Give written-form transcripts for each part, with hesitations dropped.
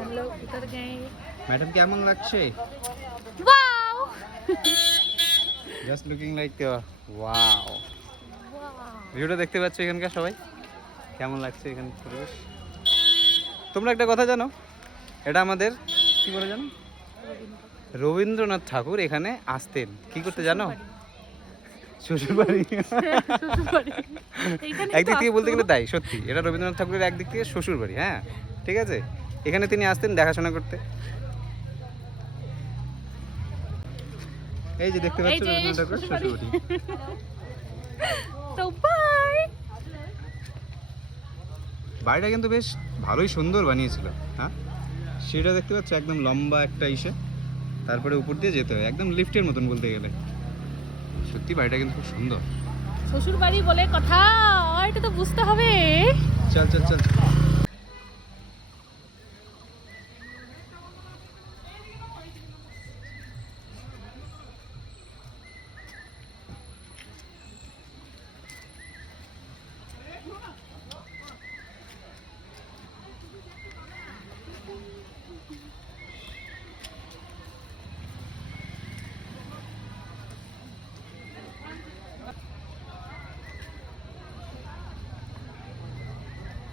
हम लोग उतर गए। मैडम কেমন লাগছে? Wow just looking like wow. ভিউটা দেখতে পাচ্ছ এখানকার সবাই, কেমন লাগছে এখানে পরিবেশ? তোমরা একটা কথা জানো, এটা আমাদের কি বলে জানো, রবীন্দ্রনাথ ঠাকুর এখানে আসতেন কি করতে জানো? শ্বশুর বাড়ি। একদিক থেকে বলতে গেলে তাই, সত্যি এটা রবীন্দ্রনাথ ঠাকুরের একদিক থেকে শ্বশুর বাড়ি। হ্যাঁ ঠিক আছে, এখানে তিনি আসতেন দেখাশোনা করতে। এই যে দেখতে পাচ্ছ রবীন্দ্রনাথ ঠাকুরের শ্বশুর বাড়ি। তো বাই। বাড়িটা কিন্তু বেশ ভালোই সুন্দর বানিয়েছিল। হ্যাঁ সেটা দেখতে পাচ্ছ একদম লম্বা একটা ইসে, তারপরে উপর দিয়ে যেতে হয় একদম লিফটের মতন বলতে গেলে। সত্যি বাড়িটা কিন্তু খুব সুন্দর। শ্বশুর বাড়ি বলে কথা, এটা তো বুঝতে হবে। চল চল চল।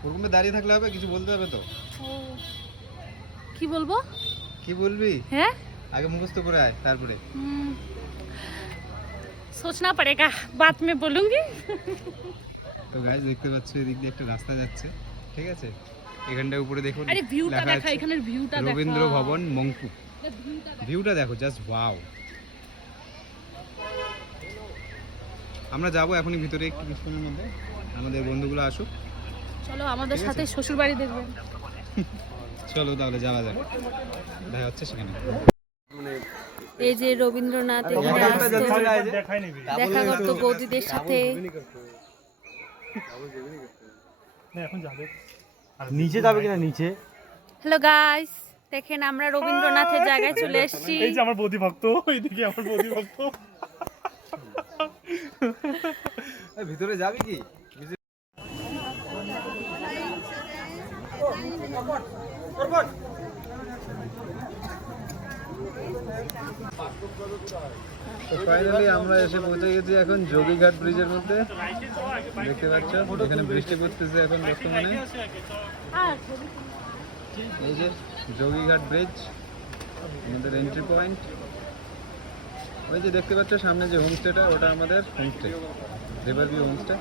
ওরকমে দাঁড়িয়ে থাকলে হবে, কিছু বলতে হবে তো। কি বলবো? কি বলবি? হ্যাঁ আগে মুখস্থ করে আয় তারপরে। सोचना पड़ेगा, बाद में बोलूंगी। তো গাইস দেখতে পাচ্ছ এদিক দিয়ে একটা রাস্তা যাচ্ছে, ঠিক আছে? এখানটা উপরে দেখুন, আরে ভিউটা দেখা, এখানের ভিউটা দেখা, রবীন্দ্র ভবন মংপু। ভিউটা দেখো জাস্ট ওয়াও। আমরা যাবো এখনই ভিতরে একটু কিছুক্ষণের মধ্যে, আমাদের বন্ধুগুলো আসুক। চলো আমাদের সাথে শ্বশুর বাড়ি দেখবেন। চলো তাহলে যাওয়া যাক, দেখা হচ্ছে সেখানে। এই যে রবীন্দ্রনাথ এখানে আসতো, দেখা করতো বৌদিদের সাথে। নিচে যাবে কিনা নিচে? হ্যালো গাইস, দেখেন আমরা রবীন্দ্রনাথের জায়গায় চলে এসেছি। এই যে আমার বৌদি ভক্ত, এইদিকে আমার বৌদি ভক্ত। ভিতরে যাবি কি? ফাইনালি আমরা এসে পৌঁছে গেছি এখন যোগীঘাট ব্রিজের মধ্যে। দেখতে পাচ্ছ এখানে বৃষ্টি পড়তেছে এখন বর্তমানে। এই যে যোগীঘাট ব্রিজ, আমাদের এন্ট্রি পয়েন্ট। ওই যে দেখতে পাচ্ছ সামনে যে হোমস্টেটা, ওটা আমাদের হোমস্টে, রিভার ভিউ হোমস্টে।